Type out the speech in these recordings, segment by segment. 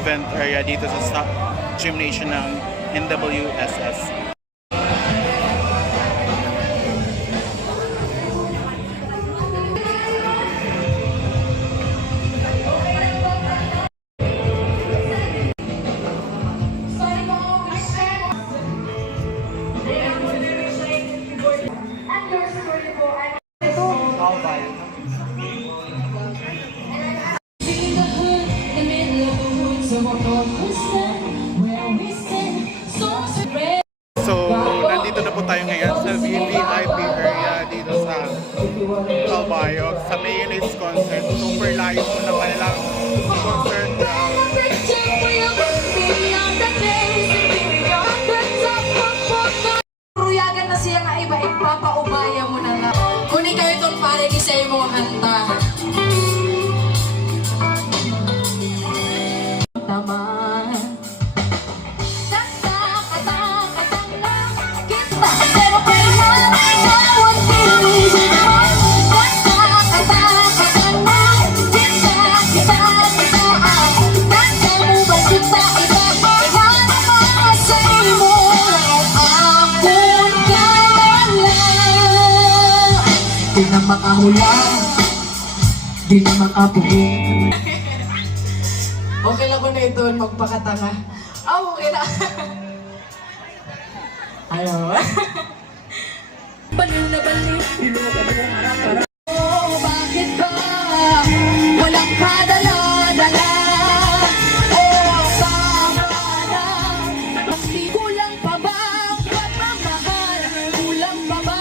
event area dito sa gymnasium ng NWSS. So, nandito na po tayo ngayon sa VIP area dito sa Calbayog sa Mayonnaise concert. Super live po na kanilang concert. Ruyagan na siya nga iba, ipapaubaya mo na nga. Kunin kayo itong pare ni sa mga hanta. Di na makahula, di na makapuhin. Okay lang ko na ito, magpakatanga. Oh, okay na. Ayaw. Baliw na baliw. Oh, bakit ba? Walang kadala-dala. Oh, sana. Kulang pa ba? Pagmamahal. Kulang pa ba?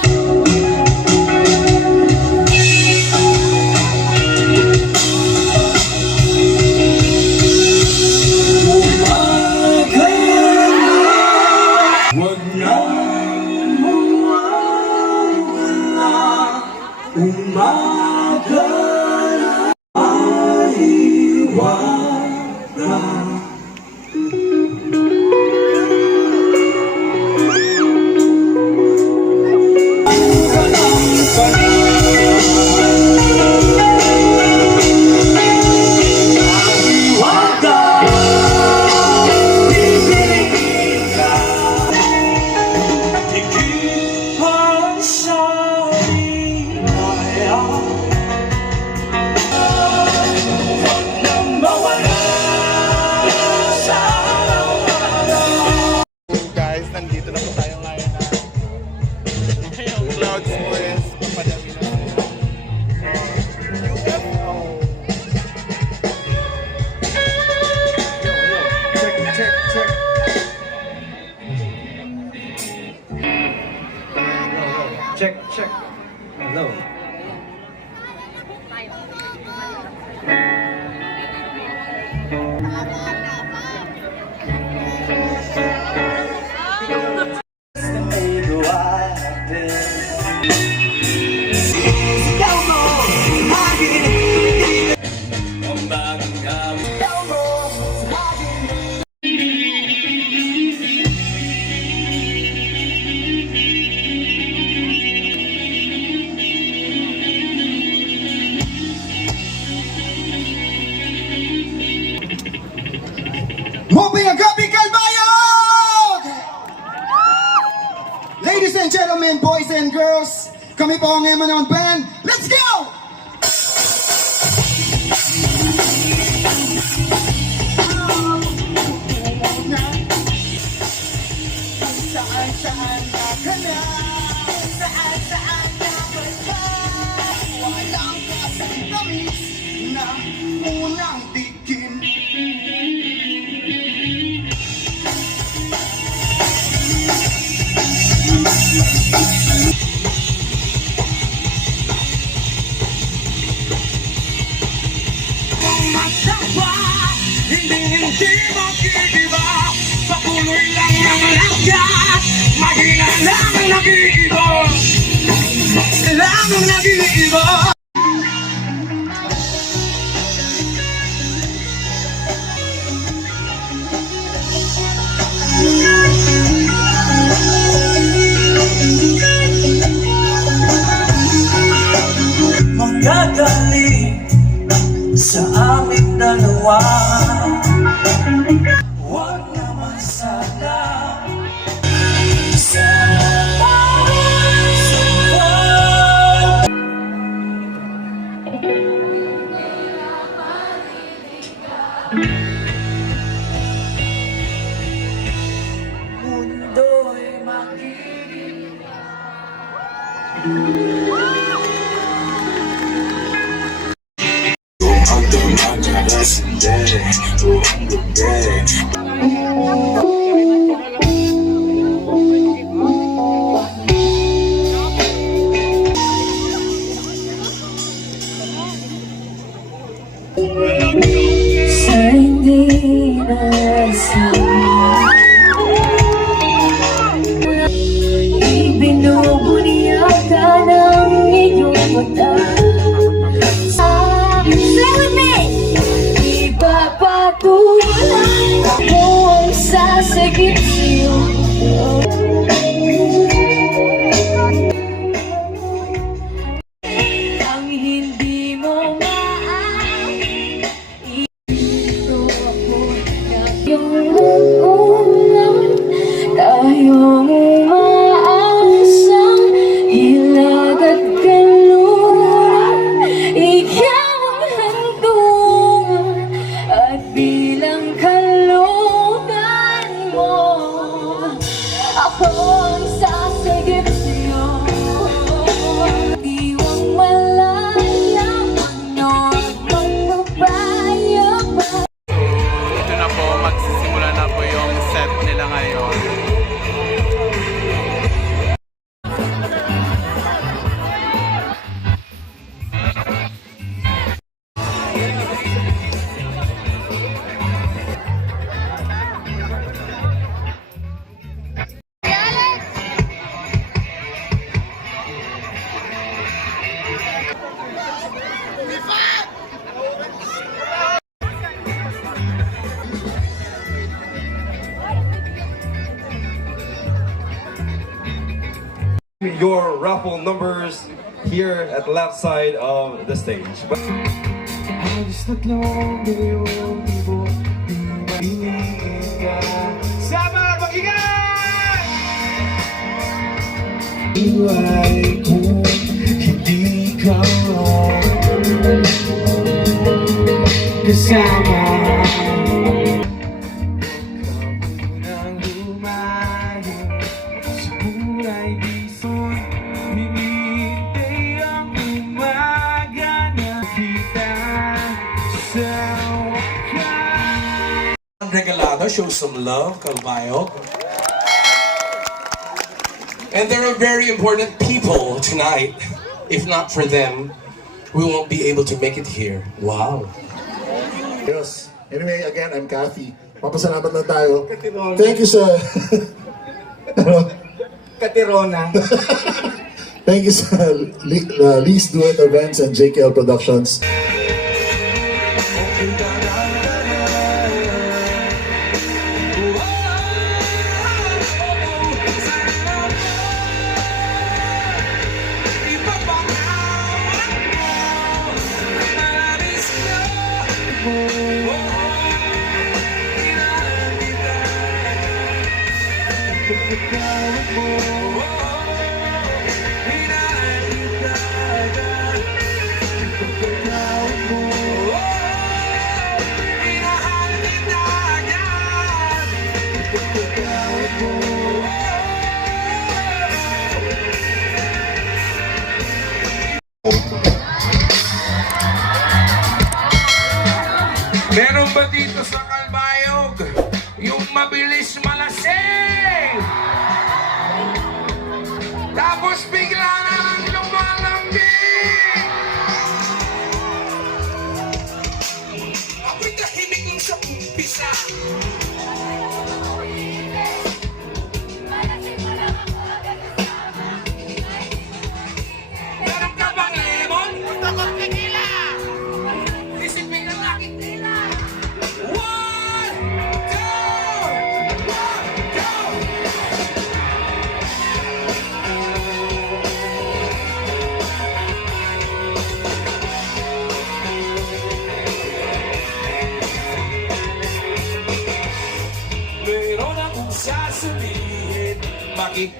Umaga na maiwala. Nandito na po tayo ngayon na yung clouds mo is papadami na sila. UFO! Check. Check. Hello. Moping Agapi Calbayog! Ladies and gentlemen, boys and girls, kami po ang Emanon Band. Let's go! Saan ka na? Saan ka ba? Walang kasing tamis na unang tikim. Hindi makikiba, patuloy lang ang lakas. Mahina lang ang nag-iiba, lang ang nag-iiba. Magagaling sa aming dalawa. Sa hindi nasabi, ibinubunyag ka ng iyong mata. Stay with me! Ipapatulan ako ang sasagip sa'yo. Ang hindi mo maaaring ito ako na yung ulan tayong umaasang hilag at kaluran. Ikaw ang hantungan at bilang kalungan mo, ako ang sasagip sa'yo. Diwang malaya, manood magpapaya pa. Ito na po, magsisimula na po yung set nila ngayon. Your raffle numbers here at the left side of the stage. Sama, mag-ingat! Iwalay kung hindi ka kasama. Nang lumayo sa buhay bison, minintay ang umaga na kita sa wakas. Regalado, show some love, Kalbayog. And there are very important people tonight. If not for them, we won't be able to make it here. Wow. Yes. Anyway, again, I'm Kathy. Papasalamat lang tayo. Thank you sa... ano? Katirona. Thank you sa Lee's Duet Events and JKL Productions. Meron ba dito sa Kalbayog yung mabilis malasing? Tapos bigla na lang lumalambing. Ako'y tahimik lang sa umpisa. Meron ka bang lemon? Gusto kong tequila. Isipin ang aking tila. One, two, go! Meron akong sasabihin, bakit?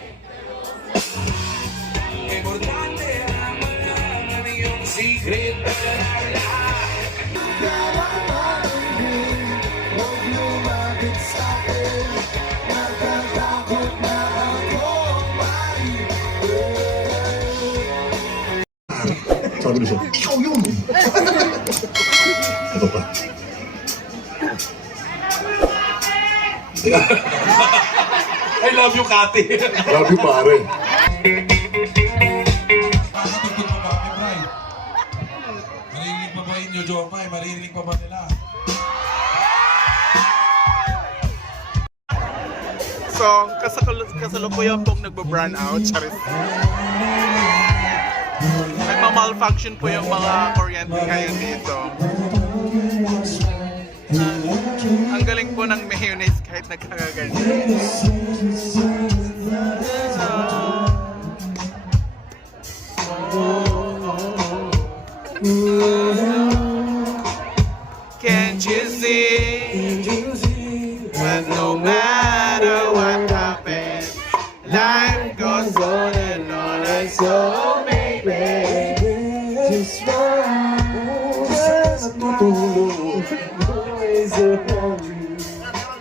Importante ang malaman yung secret na lahat. Huwag lumapit sa'kin, natatakot na ako. sabi niya, ikaw yun! Ito pa. I love you, Kati. Love you, pare. Maririnig pa ba inyo, Jopay? Maririnig pa ba nila? So, kasalukuyan pong nagbo-brand out. Charis. Nagma-malfunction po yung mga kuryente ngayon dito. Ang galing po ng mayonnaise kahit nagkakaganyan. Can't you see? But no matter what happens, life goes on and on and so baby. Just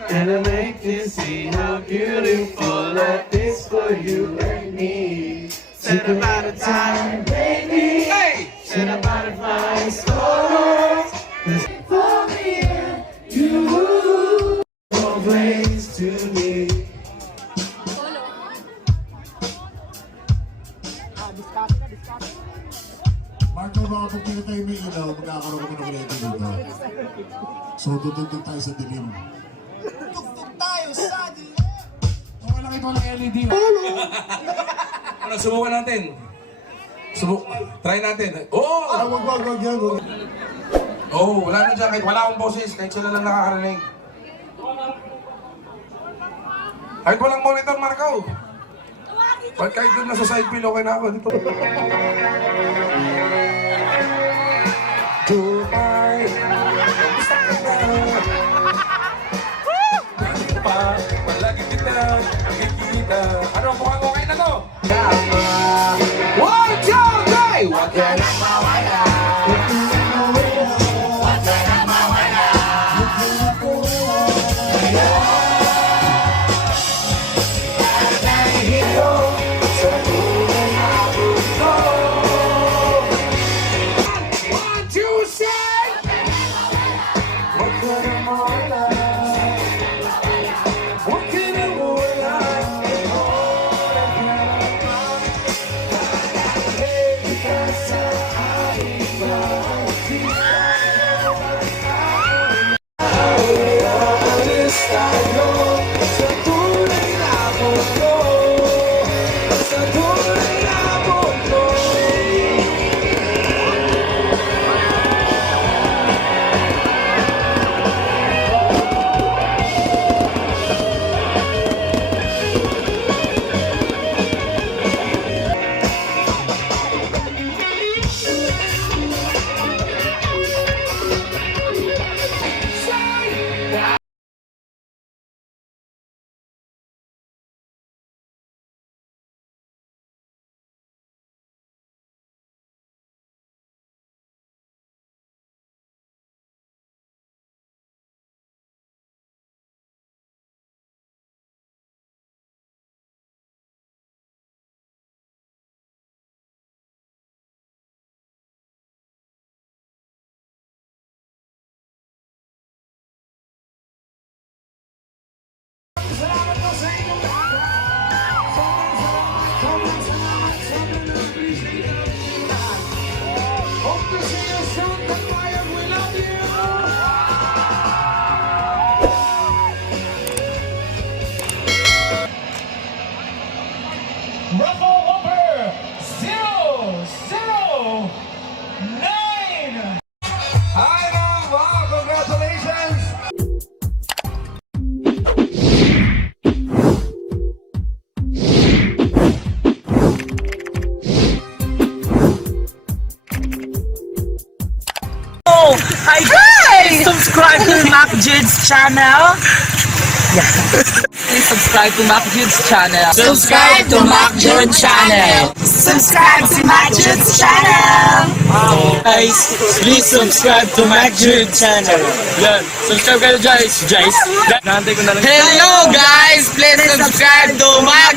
and I make you see how beautiful life is for you and me. Said about a time, baby. Hey! Said about a flying stars. For me and you. Always to me. Marco, baka pag pinatay mo yung ilaw, magkakaroon kami ng kulete dito. So, tutugtog tayo sa dilim. Tutugtog tayo sa dilim! Okay lang ito ng LED. Ano, subukan natin. Try natin. Oh! Wag yan. Oh, wala na dyan. Kahit wala akong boses. Kahit sila lang nakakarinig. Kahit walang monitor, Marco. Kahit doon nasa side pillow, okay na ako. Dito. Dubai, kamusta ka na? Palagi kita nakikita. Ano, mukhang okay na to? 1, 2, 3! Wag ka na mawala. Raffle number 009! Hi, Mom! Wow, congratulations! Hi guys! Subscribe to Mac Jude's channel. Please subscribe to Mac Jude's channel. Subscribe to Mac Jude channel. Subscribe to Mac Jude's channel. Guys, please subscribe to Mac Jude channel. Yan, subscribe kayo guys. Hello guys, please subscribe to Mac